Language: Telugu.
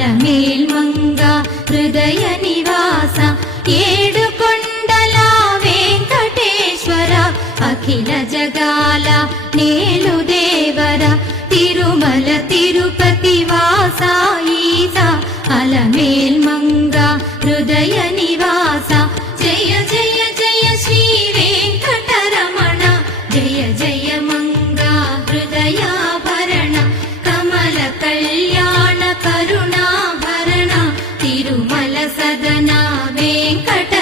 అలమేల్మంగ హృదయ నివాస ఏడుకొండల వెంకటేశ్వర అఖిల జగాల నేలు దేవర తిరుమల తిరుపతి వాస ఈస అలమేల్మంగ హృదయ నివాస జయ జయ జయ శ్రీ వెంకటరమణ జయ జయ మంగ హృదయాభరణ కమల కళ్యాణ కరుణాభరణ తిరుమల సదన వెంకట